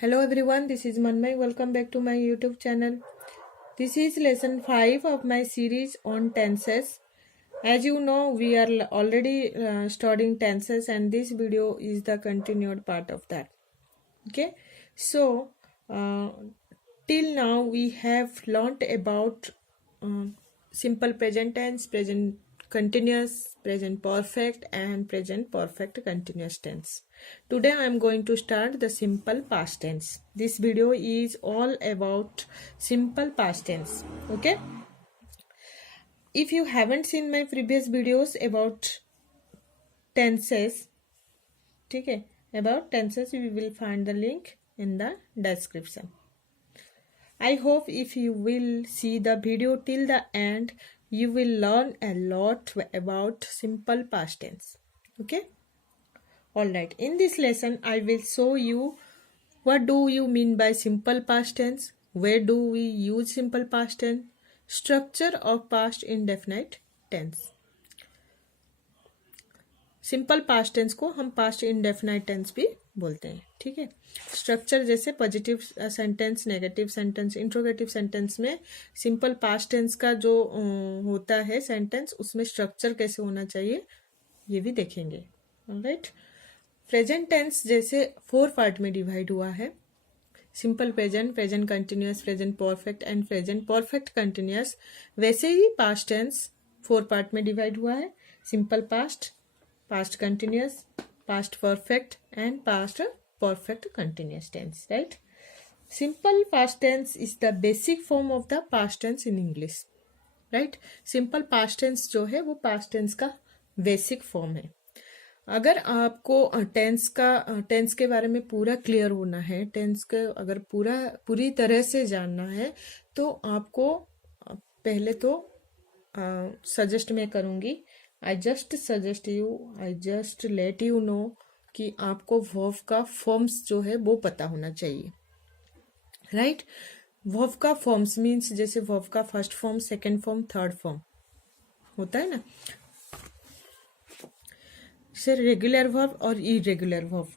Hello everyone, this is Manmay. Welcome back to my YouTube channel. This is lesson 5 of my series on tenses. As you know, we are already studying tenses and this video is the continued part of that. Okay, so till now we have learnt about simple present tense, present continuous, present perfect and present perfect continuous tense. Today I am going to start the simple past tense. This video is all about simple past tense. Okay, if you haven't seen my previous videos about tenses, okay, about tenses, you will find the link in the description. I hope if you will see the video till the end, you will learn a lot about simple past tense. Okay? Alright, in this lesson, I will show you what do you mean by simple past tense, where do we use simple past tense, structure of past indefinite tense. Simple past tense को हम past indefinite tense भी बोलते हैं. ठीक है. Structure जैसे positive sentence, negative sentence, interrogative sentence में simple past tense का जो होता है सेंटेंस, उसमें स्ट्रक्चर कैसे होना चाहिए ये भी देखेंगे. ऑलराइट. प्रेजेंट टेंस जैसे 4 पार्ट में डिवाइड हुआ है. Simple present, present continuous, present perfect and present perfect continuous. वैसे ही पास्ट टेंस 4 पार्ट में डिवाइड हुआ है. Simple past, past continuous, past perfect and past perfect continuous tense, right? Simple past tense is the basic form of the past tense in English, right? Simple past tense जो है वो past tense का basic form है. अगर आपको tense के बारे में पूरा क्लियर होना है, टेंस के अगर पूरी तरह से जानना है, तो आपको पहले तो सजेस्ट मैं करूँगी, I just let you know कि आपको वर्ब का फॉर्म्स जो है वो पता होना चाहिए. राइट. वर्ब का फॉर्म्स मीन्स जैसे वर्ब का first form, second form, third form होता है ना. जैसे रेगुलर वर्ब और इरेगुलर वर्ब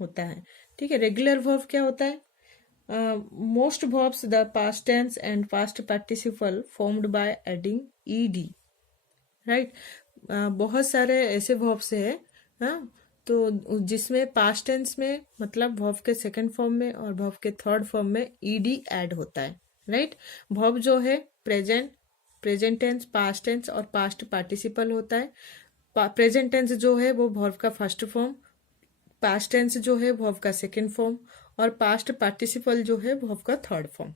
होता है. ठीक है. रेगुलर वर्ब क्या होता है? Most verbs the past tense and past participle formed by adding ed. Right. बहुत सारे ऐसे वर्ब्स है, हाँ, तो जिसमें पास्ट टेंस में मतलब वर्ब के सेकंड फॉर्म में और वर्ब के थर्ड फॉर्म में ed ऐड होता है. राइट. वर्ब जो है प्रेजेंट टेंस, पास्ट टेंस और पास्ट पार्टिसिपल होता है. प्रेजेंट टेंस जो है वो वर्ब का फर्स्ट फॉर्म, पास्ट टेंस जो है वर्ब का सेकंड फॉर्म और पास्ट पार्टिसिपल जो है वर्ब का थर्ड फॉर्म.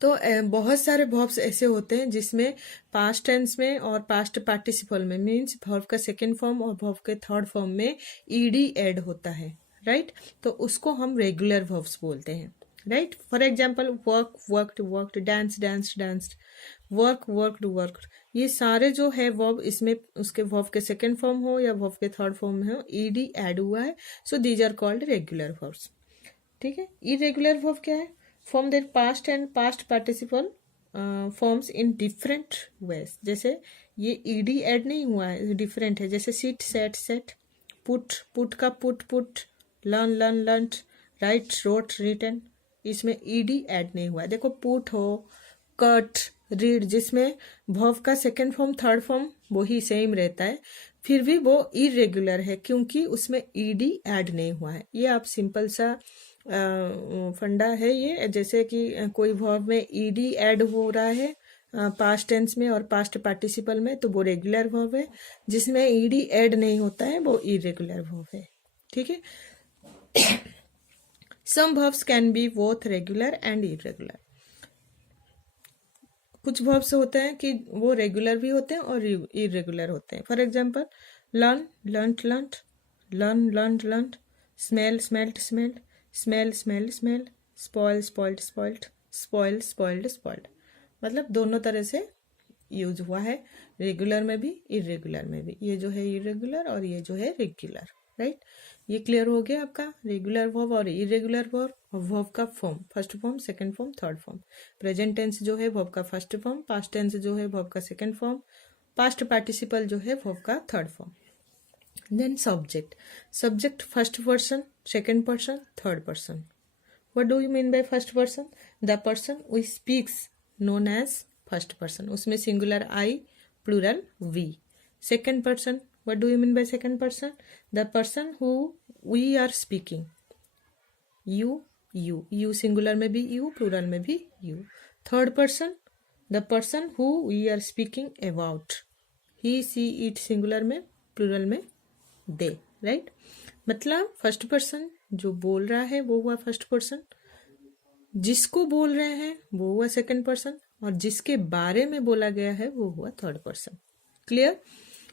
तो बहुत सारे वर्ब्स ऐसे होते हैं जिसमें पास्ट टेंस में और पास्ट पार्टिसिपल में मीन्स वर्ब का सेकंड फॉर्म और वर्ब के थर्ड फॉर्म में ed ऐड होता है. राइट. तो उसको हम रेगुलर वर्ब्स बोलते हैं. Right. For example work, worked, worked, dance, danced, danced, work, worked, worked. ये सारे जो है वर्ब, इसमें उसके वर्ब के सेकंड फॉर्म हो या वर्ब के थर्ड फॉर्म में हो, ed ऐड हुआ है. So these are called regular verbs. ठीक है. इरेगुलर वर्ब क्या है? Form their past and past participle forms in different ways. जैसे ये ed ऐड नहीं हुआ है, डिफरेंट है. जैसे sit, sat, set, put का put, learn, learnt, write, wrote, written. इसमें ed ऐड नहीं हुआ है. देखो put हो, cut, read, जिसमें verb का सेकेंड फॉर्म, थर्ड फॉर्म वो ही सेम रहता है, फिर भी वो इरेगुलर है क्योंकि उसमें ed ऐड नहीं हुआ है. ये आप सिंपल सा फंडा है ये. जैसे कि कोई वर्ब में ed ऐड हो रहा है पास्ट टेंस में और पास्ट पार्टिसिपल में, तो वो रेगुलर वर्ब है. जिसमें ed ऐड नहीं होता है वो इरेगुलर वर्ब है. ठीक है. Some verbs can be both regular and irregular. कुछ वर्ब्स होते हैं कि वो रेगुलर भी होते हैं और इरेगुलर होते हैं. For example learn, learnt, learnt, learn, learned, learned, smell, smelt, smelled, smell, smelled, smelled, spoil, spoiled, spoiled, spoil, spoiled, spoiled. मतलब दोनों तरह से यूज हुआ है, रेगुलर में भी इरेगुलर में भी. ये जो है इरेगुलर और ये जो है रेगुलर. राइट. ये क्लियर हो गया आपका. रेगुलर वर्ब और इरेगुलर वर्ब और वर्ब का form, first form, second form, third form. Present tense जो है वर्ब का फर्स्ट फॉर्म, पास्ट टेंस जो है वर्ब का सेकंड फॉर्म, पास्ट पार्टिसिपल जो है वर्ब का third form. Then subject. Subject first person, second person, third person. What do you mean by first person? The person we speaks known as first person, उसमें singular I, plural we. Second person, what do you mean by second person? The person who we are speaking, you, you singular में भी you, plural में भी you. Third person, the person who we are speaking about, he, C, it singular में, plural में दे. Right, मतलब first person जो बोल रहा है वो हुआ फर्स्ट पर्सन, जिसको बोल रहे हैं वो हुआ सेकंड पर्सन, और जिसके बारे में बोला गया है वो हुआ थर्ड पर्सन. क्लियर?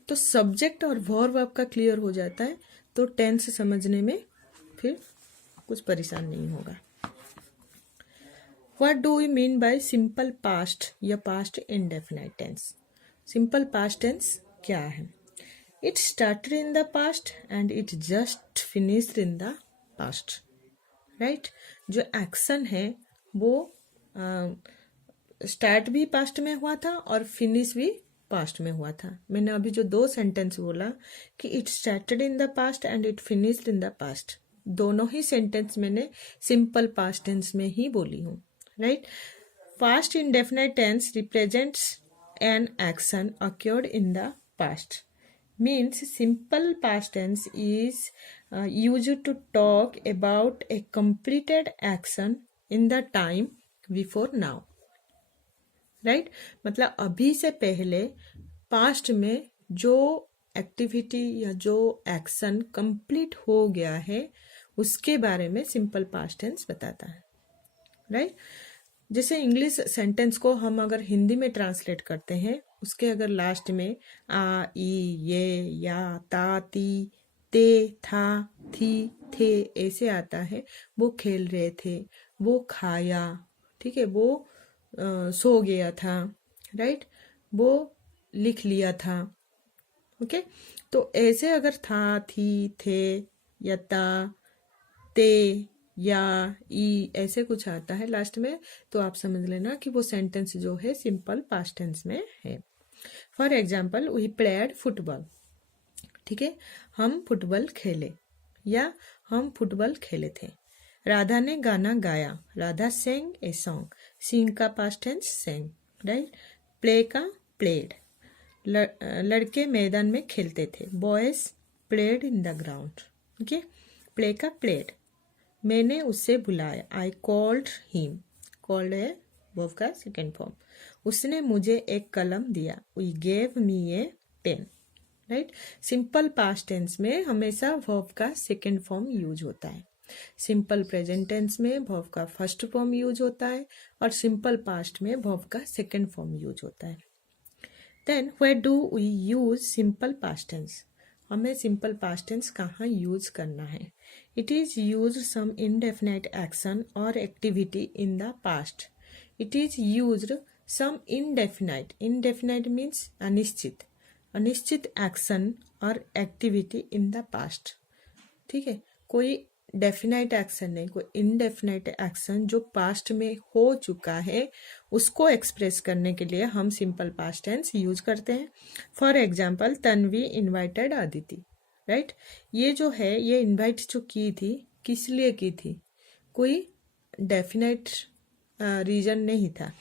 तो सब्जेक्ट और वर्ब आपका क्लियर हो जाता है तो टेंस समझने में फिर कुछ परेशान नहीं होगा. What do you mean by simple past या past indefinite tense? Simple past tense क्या है? It started in the past and it just finished in the past. Right, जो एक्शन है वो स्टार्ट भी पास्ट में हुआ था और फिनिश भी पास्ट में हुआ था. मैंने अभी जो दो सेंटेंस बोला कि it started in the past and it finished in the past, दोनों ही सेंटेंस मैंने सिंपल पास्ट टेंस में ही बोली हूँ. Right, past indefinite tense represents an action occurred in the past. Means simple past tense is used to talk about a completed action in the time before now. Right? मतलब अभी से पहले past में जो एक्टिविटी या जो action complete हो गया है उसके बारे में सिंपल पास्ट टेंस बताता है. राइट, जैसे इंग्लिश सेंटेंस को हम अगर हिंदी में ट्रांसलेट करते हैं, उसके अगर लास्ट में आ, ई, ये, या, ता, ती, ते, था, थी, थे ऐसे आता है, वो खेल रहे थे, वो खाया, ठीक है, वो सो गया था. राइट, वो लिख लिया था. ओके, तो ऐसे अगर था, थी, थे, या ता, ते, या, ई ऐसे कुछ आता है लास्ट में, तो आप समझ लेना कि वो सेंटेंस जो है सिंपल पास्ट टेंस में है. For example, we played football. ठीक है, हम फुटबॉल खेले या हम फुटबॉल खेले थे. राधा ने गाना गाया, राधा सेंग ए सॉन्ग, सिंग का past tense sang. Right, play का प्लेड, लड़के मैदान में खेलते थे, boys played in the ground. Okay, play का प्लेड, मैंने उससे बुलाया, आई कॉल्ड हिम, कॉल्ड है वर्ब का सेकेंड फॉर्म. उसने मुझे एक कलम दिया, we gave me a pen. Right, simple past tense में हमेशा वर्ब का सेकेंड फॉर्म यूज होता है. सिंपल प्रेजेंट टेंस में वर्ब का फर्स्ट फॉर्म यूज होता है और सिंपल पास्ट में वर्ब का सेकेंड फॉर्म यूज होता है. Then where do we use simple past tense? हमें सिंपल पास्ट टेंस कहाँ यूज करना है? It is use some indefinite action और activity in the past. It is used some indefinite, indefinite means अनिश्चित, अनिश्चित action और एक्टिविटी इन द पास्ट. ठीक है, कोई डेफिनाइट एक्शन नहीं, कोई इनडेफिनाइट एक्शन जो पास्ट में हो चुका है उसको एक्सप्रेस करने के लिए हम सिंपल पास्ट टेंस यूज करते हैं. For example, Tanvi invited Aditi. Right, ये जो है ये इन्वाइट जो की थी किस लिए की थी? कोई डेफिनाइट रीजन नहीं था.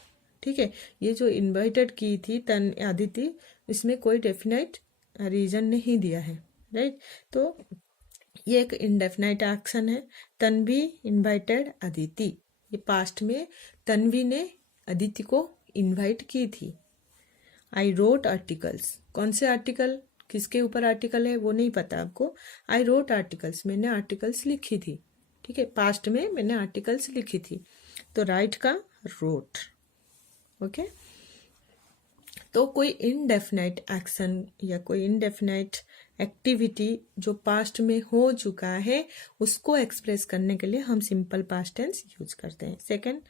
ठीक है, ये जो इन्वाइटेड की थी अदिति, इसमें कोई डेफिनाइट रीजन नहीं दिया है. राइट, तो ये एक इंडेफिनाइट एक्शन है. तन्वी इन्वाइटेड अदिति, ये पास्ट में तन्वी ने अदिति को इन्वाइट की थी. आई रोट आर्टिकल्स, कौन से आर्टिकल, किसके ऊपर आर्टिकल है वो नहीं पता आपको. आई रोट आर्टिकल्स, मैंने आर्टिकल्स लिखी थी. ठीक है, पास्ट में मैंने आर्टिकल्स लिखी थी, तो राइट का रोट. ओके, तो कोई इनडेफिनाइट एक्शन या कोई इनडेफिनाइट एक्टिविटी जो पास्ट में हो चुका है उसको एक्सप्रेस करने के लिए हम सिंपल पास्ट टेंस यूज करते हैं. Second,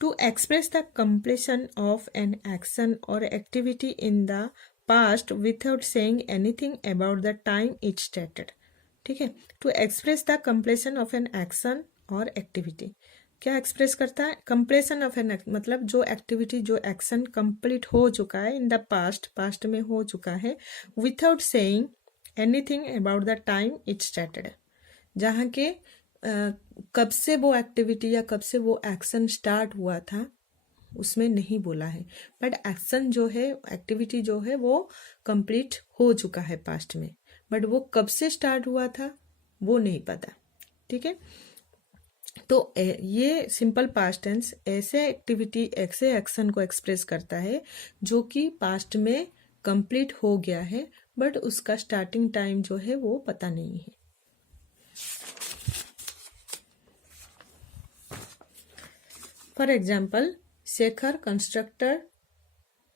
to express the completion of an action और activity in the past without saying anything about the time it started. ठीक है, to express the completion of an action और activity क्या express करता है? Completion of N, मतलब जो activity जो एक्शन कंप्लीट हो चुका है इन द पास्ट, पास्ट में हो चुका है, without saying anything about the time it started, जहाँ के कब से वो एक्टिविटी या कब से वो एक्शन स्टार्ट हुआ था उसमें नहीं बोला है, बट एक्शन जो है, एक्टिविटी जो है वो कंप्लीट हो चुका है पास्ट में, बट वो कब से स्टार्ट हुआ था वो नहीं पता। ठीक है, तो ये सिंपल पास्ट टेंस ऐसे एक्टिविटी, ऐसे एक्शन को एक्सप्रेस करता है जो कि पास्ट में कंप्लीट हो गया है, बट उसका स्टार्टिंग टाइम जो है वो पता नहीं है। For example, Shekhar constructed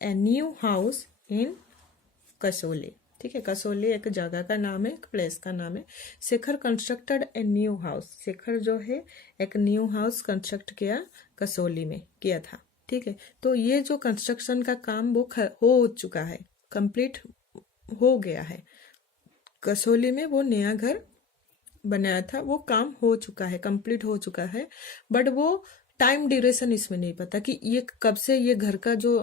a new house in Kasauli. ठीक है, कसोली एक जगह का नाम है, एक प्लेस का नाम है। Shekhar constructed a new house, Shekhar जो है एक न्यू हाउस कंस्ट्रक्ट किया, कसोली में किया था। ठीक है, तो ये जो कंस्ट्रक्शन का काम वो हो चुका है, कंप्लीट हो गया है। कसोली में वो नया घर बनाया था, वो काम हो चुका है, कंप्लीट हो चुका है, बट वो टाइम ड्यूरेशन इसमें नहीं पता कि ये कब से, ये घर का जो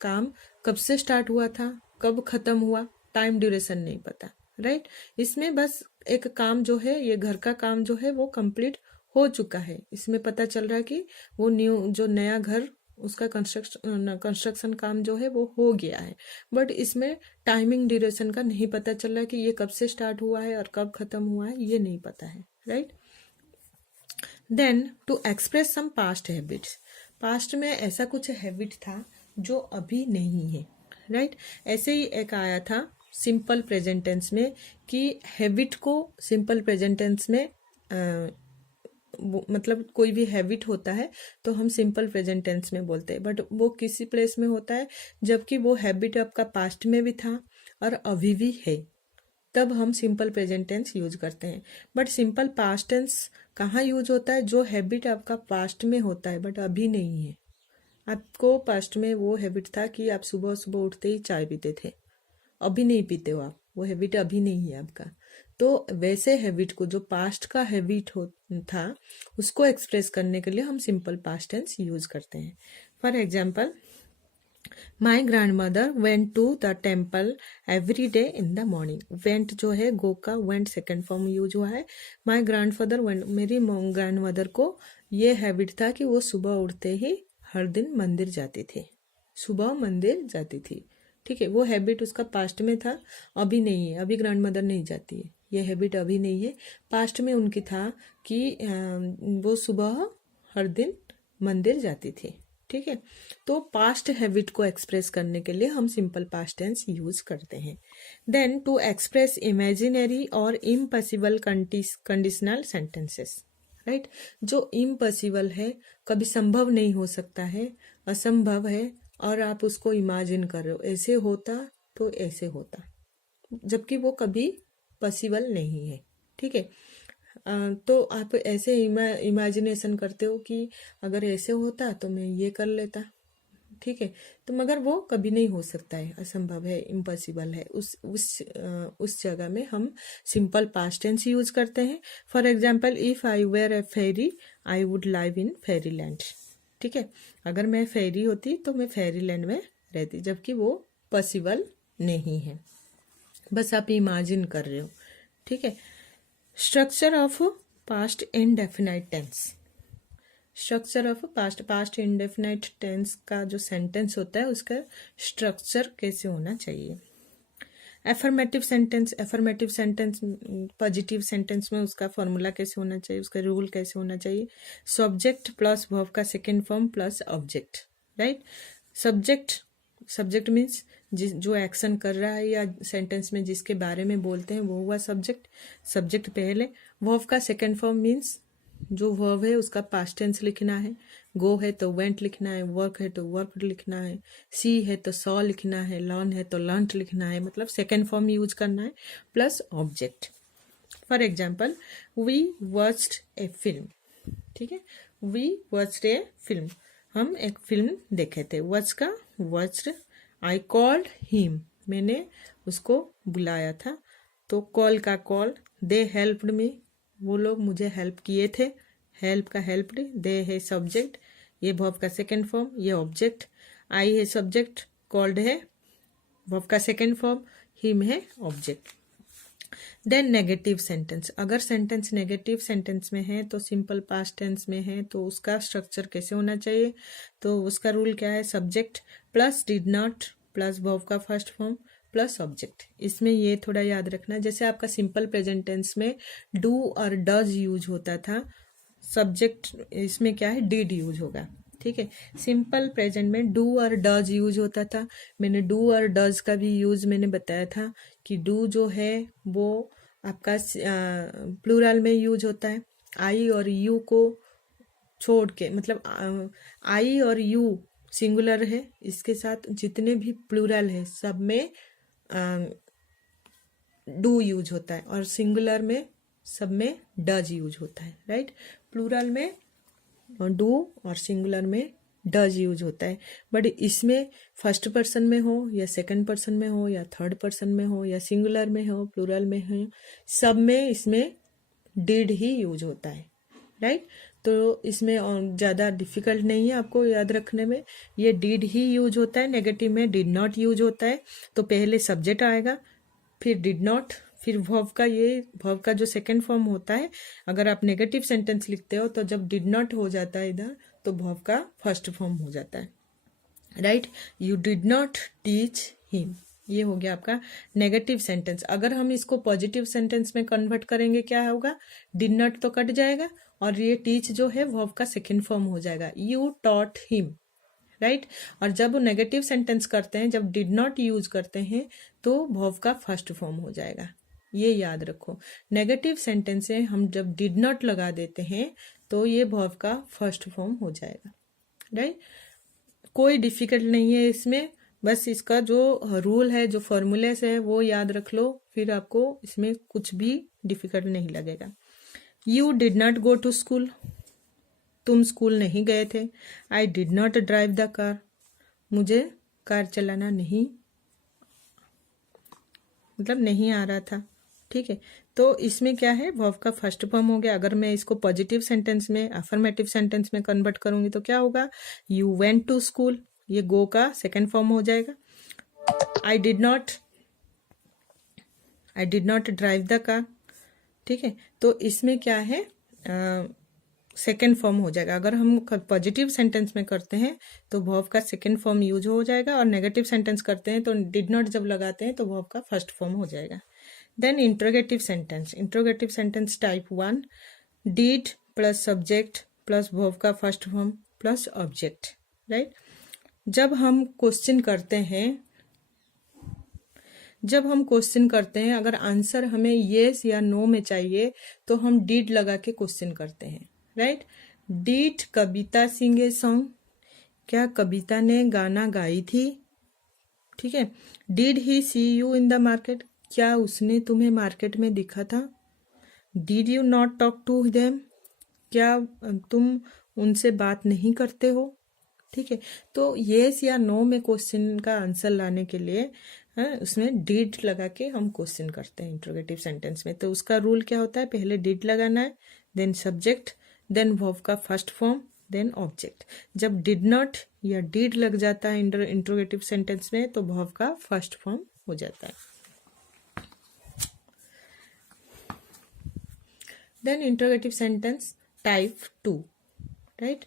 काम कब से स्टार्ट हुआ था, कब खत्म हुआ, टाइम ड्यूरेशन नहीं पता। राइट, इसमें बस एक काम जो है, ये घर का काम जो है वो कंप्लीट हो चुका है, इसमें पता चल रहा है कि वो न्यू जो नया घर, उसका कंस्ट्रक्शन काम जो है वो हो गया है, बट इसमें टाइमिंग ड्यूरेशन का नहीं पता चल रहा है कि ये कब से स्टार्ट हुआ है और कब खत्म हुआ है, ये नहीं पता है। Right, then to express some past habits, past में ऐसा कुछ हैबिट था जो अभी नहीं है। राइट, ऐसे ही एक आया था सिंपल प्रेजेंट टेंस में कि हैबिट को सिंपल प्रेजेंट टेंस में मतलब कोई भी हैबिट होता है तो हम सिंपल प्रेजेंट टेंस में बोलते हैं, बट वो किसी प्लेस में होता है जबकि वो हैबिट आपका पास्ट में भी था और अभी भी है, तब हम सिंपल प्रेजेंट टेंस यूज करते हैं। बट सिंपल पास्ट टेंस कहाँ यूज होता है? जो हैबिट आपका पास्ट में होता है बट अभी नहीं है। आपको पास्ट में वो हैबिट था कि आप सुबह सुबह उठते ही चाय पीते थे, अभी नहीं पीते हो आप, वो हैबिट अभी नहीं है आपका। तो वैसे हैबिट को, जो पास्ट का हैबिट था, उसको एक्सप्रेस करने के लिए हम सिंपल पास्ट टेंस यूज करते हैं। For example, my grandmother went to the temple every day in the morning. Went जो है गो का वेंट सेकेंड फॉर्म यूज हुआ है। माई ग्रैंड फादर वेंट, मेरी ग्रैंड मदर को ये हैबिट था कि वो सुबह उठते ही हर दिन मंदिर जाती थी, सुबह मंदिर जाती थी। ठीक है, वो हैबिट उसका पास्ट में था, अभी नहीं है, अभी ग्रैंड मदर नहीं जाती है, ये हैबिट अभी नहीं है। पास्ट में उनकी था कि वो सुबह हर दिन मंदिर जाती थी। ठीक है, तो पास्ट हैबिट को एक्सप्रेस करने के लिए हम सिंपल पास्ट टेंस यूज करते हैं। देन टू एक्सप्रेस इमेजिनरी और इम्पॉसिबल कंडीशनल सेंटेंसेस। राइट, जो इम्पॉसिबल है, कभी संभव नहीं हो सकता है, असंभव है, और आप उसको इमेजिन कर रहे हो, ऐसे होता तो ऐसे होता, जबकि वो कभी पॉसिबल नहीं है। ठीक है, तो आप ऐसे इमेजिनेशन करते हो कि अगर ऐसे होता तो मैं ये कर लेता। ठीक है, तो मगर वो कभी नहीं हो सकता है, असंभव है, इम्पॉसिबल है। उस जगह में हम सिंपल पास्ट टेंस यूज करते हैं। For example, if I were a fairy I would live in fairy land. ठीक है, अगर मैं फेरी होती तो मैं फेरी लैंड में रहती, जबकि वो पॉसिबल नहीं है, बस आप इमेजिन कर रहे हो। ठीक है, structure of past indefinite tense. Structure of past indefinite tense का जो सेंटेंस होता है उसका स्ट्रक्चर कैसे होना चाहिए। एफर्मेटिव सेंटेंस, पॉजिटिव सेंटेंस में उसका फॉर्मूला कैसे होना चाहिए, उसका रूल कैसे होना चाहिए। सब्जेक्ट प्लस वर्ब का second form plus object. Right, subject means जो एक्शन कर रहा है या सेंटेंस में जिसके बारे में बोलते हैं वो हुआ सब्जेक्ट पहले। वर्ब का सेकेंड फॉर्म मीन्स जो वर्ब है उसका पास्ट टेंस लिखना है। गो है तो वेंट लिखना है, वर्क है तो वर्क लिखना है, सी है तो सॉ लिखना है, लर्न है तो लर्नड लिखना है, मतलब सेकेंड फॉर्म यूज करना है, plus object. For example, we watched a film. ठीक है, वी वॉच्ड ए फिल्म, हम एक फिल्म देखे थे। वॉच का वॉच्ड, आई कॉल्ड हिम, मैंने उसको बुलाया था, तो कॉल का कॉल, दे हेल्प्ड मी, वो लोग मुझे हेल्प किए थे, हेल्प का हेल्प्ड, दे है सब्जेक्ट, ये वर्ब का सेकेंड फॉर्म, ये ऑब्जेक्ट, आई है सब्जेक्ट, कॉल्ड है वर्ब का सेकेंड फॉर्म, हिम है ऑब्जेक्ट। देन नेगेटिव सेंटेंस, अगर सेंटेंस नेगेटिव सेंटेंस में है तो सिंपल पास्ट टेंस में है तो उसका स्ट्रक्चर कैसे होना चाहिए, तो उसका रूल क्या है, subject plus did not plus verb का फर्स्ट फॉर्म प्लस ऑब्जेक्ट। इसमें ये थोड़ा याद रखना, जैसे आपका सिंपल प्रेजेंट टेंस में डू और डज यूज होता था, सब्जेक्ट इसमें क्या है, डिड यूज होगा। ठीक है, सिंपल प्रेजेंट में डू और डज यूज होता था। मैंने डू और डज का भी यूज मैंने बताया था कि डू जो है वो आपका प्लूरल में यूज होता है, आई और यू को छोड़ के, मतलब आई और यू सिंगुलर है, इसके साथ जितने भी प्लूरल है सब में डू यूज होता है और सिंगुलर में सब में डज यूज होता है, राइट। प्लूरल में डू और सिंगुलर में डज यूज होता है, बट इसमें फर्स्ट पर्सन में हो या सेकंड पर्सन में हो या थर्ड पर्सन में हो या सिंगुलर में हो प्लूरल में हो, सब में इसमें डिड ही यूज होता है, राइट। तो इसमें ज़्यादा डिफिकल्ट नहीं है आपको याद रखने में, ये डिड ही यूज होता है। नेगेटिव में डिड नॉट यूज होता है, तो पहले सब्जेक्ट आएगा फिर डिड नॉट फिर वर्ब का, ये वर्ब का जो सेकंड फॉर्म होता है, अगर आप नेगेटिव सेंटेंस लिखते हो तो जब डिड नॉट हो जाता है इधर तो वर्ब का फर्स्ट फॉर्म हो जाता है, right. You did not teach him, ये हो गया आपका नेगेटिव सेंटेंस। अगर हम इसको पॉजिटिव सेंटेंस में कन्वर्ट करेंगे क्या होगा, डिड नॉट तो कट जाएगा और ये टीच जो है वर्ब का सेकंड फॉर्म हो जाएगा, यू टॉट हिम, राइट। और जब नेगेटिव सेंटेंस करते हैं, जब डिड नॉट यूज करते हैं तो वर्ब का फर्स्ट फॉर्म हो जाएगा, ये याद रखो। नेगेटिव सेंटेंस में हम जब डिड नॉट लगा देते हैं तो ये वर्ब का फर्स्ट फॉर्म हो जाएगा, राइट। कोई डिफिकल्ट नहीं है इसमें, बस इसका जो रूल है, जो फॉर्मूलेस है वो याद रख लो, फिर आपको इसमें कुछ भी डिफिकल्ट नहीं लगेगा। You did not go to school, तुम स्कूल नहीं गए थे। I did not drive the car, मुझे कार चलाना नहीं, मतलब नहीं आ रहा था, ठीक है। तो इसमें क्या है, वर्ब का फर्स्ट फॉर्म हो गया। अगर मैं इसको पॉजिटिव सेंटेंस में, अफर्मेटिव सेंटेंस में कन्वर्ट करूंगी तो क्या होगा, यू वेंट टू स्कूल, ये गो का सेकंड फॉर्म हो जाएगा। आई did not drive the car, ठीक है। तो इसमें क्या है, सेकेंड फॉर्म हो जाएगा। अगर हम पॉजिटिव सेंटेंस में करते हैं तो वर्ब का सेकेंड फॉर्म यूज हो जाएगा, और नेगेटिव सेंटेंस करते हैं तो डिड नॉट जब लगाते हैं तो वर्ब का फर्स्ट फॉर्म हो जाएगा। Then interrogative sentence type 1, did plus subject plus verb का first form plus object, right. जब हम क्वेश्चन करते हैं, अगर आंसर हमें येस या नो में चाहिए तो हम डिड लगा के क्वेश्चन करते हैं, right. Did Kavita sing a song, क्या कविता ने गाना गाई थी, ठीक है। Did he see you in the market, क्या उसने तुम्हें मार्केट में दिखा था। Did you not talk to them, क्या तुम उनसे बात नहीं करते हो, ठीक है। तो येस या नो में क्वेश्चन का आंसर लाने के लिए उसमें डिड लगा के हम क्वेश्चन करते हैं इंट्रोगेटिव सेंटेंस में। तो उसका रूल क्या होता है, पहले डिड लगाना है, देन सब्जेक्ट, देन वर्ब का फर्स्ट फॉर्म, देन ऑब्जेक्ट। जब डिड नॉट या डिड लग जाता है इंट्रोगेटिव सेंटेंस में तो वर्ब का फर्स्ट फॉर्म हो जाता है। Then interrogative sentence type 2, right.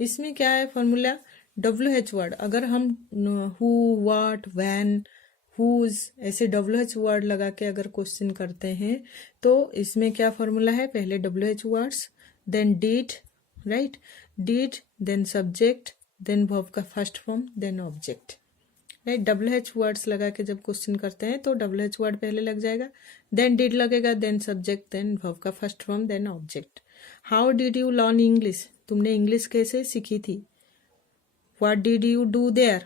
इसमें क्या है फॉर्मूला, WH वर्ड, अगर हम हु, व्हाट, व्हेन, हुज ऐसे WH वर्ड लगा के अगर क्वेश्चन करते हैं तो इसमें क्या फॉर्मूला है, पहले WH words, then did, right, did, then subject, then verb का first form, then object, right. WH words लगा के जब क्वेश्चन करते हैं तो WH वर्ड पहले लग जाएगा, देन डिड लगेगा, देन सब्जेक्ट, देन वर्ब का first form, then object. How did you learn English, तुमने इंग्लिश कैसे सीखी थी। What did you do there,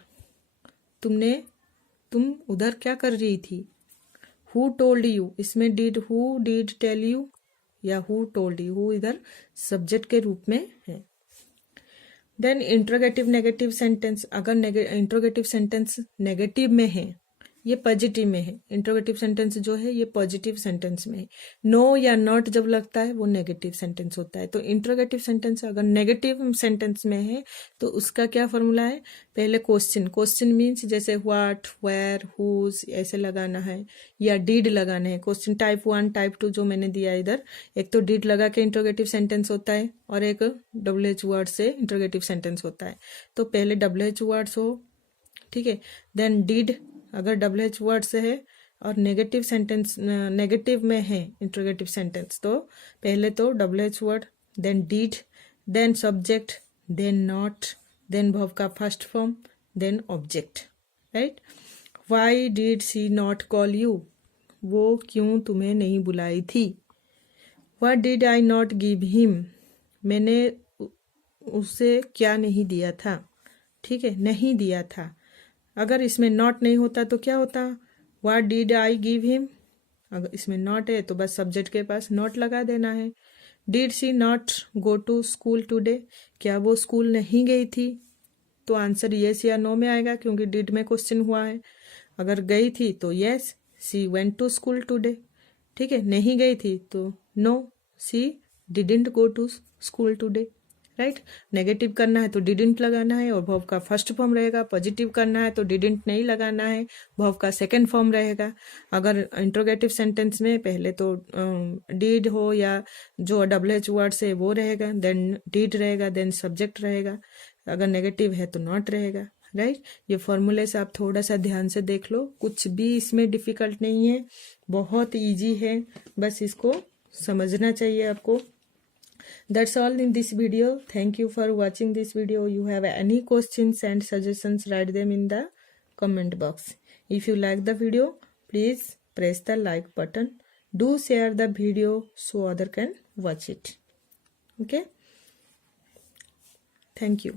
तुम उधर क्या कर रही थी। हु टोल्ड यू, इसमें हु डिड टेल यू या हु टोल्ड यू, हु इधर सब्जेक्ट के रूप में है। देन इंट्रोगेटिव नेगेटिव सेंटेंस, अगर इंट्रोगेटिव सेंटेंस नेगेटिव में है ये पॉजिटिव में है, इंट्रोगेटिव सेंटेंस जो है ये पॉजिटिव सेंटेंस में है। नो या नॉट जब लगता है वो नेगेटिव सेंटेंस होता है। तो इंट्रोगेटिव सेंटेंस अगर नेगेटिव सेंटेंस में है तो उसका क्या फॉर्मूला है, पहले क्वेश्चन, क्वेश्चन मीन्स जैसे व्हाट, वेयर, हुज ऐसे लगाना है या डिड लगाना है। क्वेश्चन टाइप 1 टाइप 2 जो मैंने दिया इधर, एक तो डिड लगा के इंट्रोगेटिव सेंटेंस होता है और एक WH वर्ड से इंट्रोगेटिव सेंटेंस होता है। तो पहले WH वर्ड्स हो, ठीक है, देन डिड अगर WH वर्ड से है और नेगेटिव सेंटेंस नेगेटिव में है इंट्रोगेटिव सेंटेंस तो पहले तो WH word, then did, then subject, then not, then verb का first form, then object, right. Why did she not call you, वो क्यों तुम्हें नहीं बुलाई थी। What did I not give him, मैंने उसे क्या नहीं दिया था, ठीक है, नहीं दिया था। अगर इसमें नॉट नहीं होता तो क्या होता, what did I give him, अगर इसमें नॉट है तो बस सब्जेक्ट के पास नॉट लगा देना है। Did she not go to school today, क्या वो स्कूल नहीं गई थी, तो आंसर येस या नो में आएगा क्योंकि डिड में क्वेश्चन हुआ है। अगर गई थी तो yes, she went to school today, ठीक है, नहीं गई थी तो no, she didn't go to school today, right. Negative करना है तो डिडंट लगाना है और वर्ब का फर्स्ट फॉर्म रहेगा। पॉजिटिव करना है तो डिडंट नहीं लगाना है, वर्ब का सेकंड फॉर्म रहेगा। अगर इंट्रोगेटिव सेंटेंस में पहले तो डिड हो या जो WH वर्ड से वो रहेगा, देन डिड रहेगा, देन सब्जेक्ट रहेगा। अगर नेगेटिव है तो नॉट रहेगा, राइट। ये फॉर्मूले से आप थोड़ा सा ध्यान से देख लो, कुछ भी इसमें डिफिकल्ट नहीं है, बहुत इजी है, बस इसको समझना चाहिए आपको। That's all in this video. Thank you for watching this video. You have any questions and suggestions, write them in the comment box. If you like the video, please press the like button. Do share the video so other can watch it. Okay. Thank you.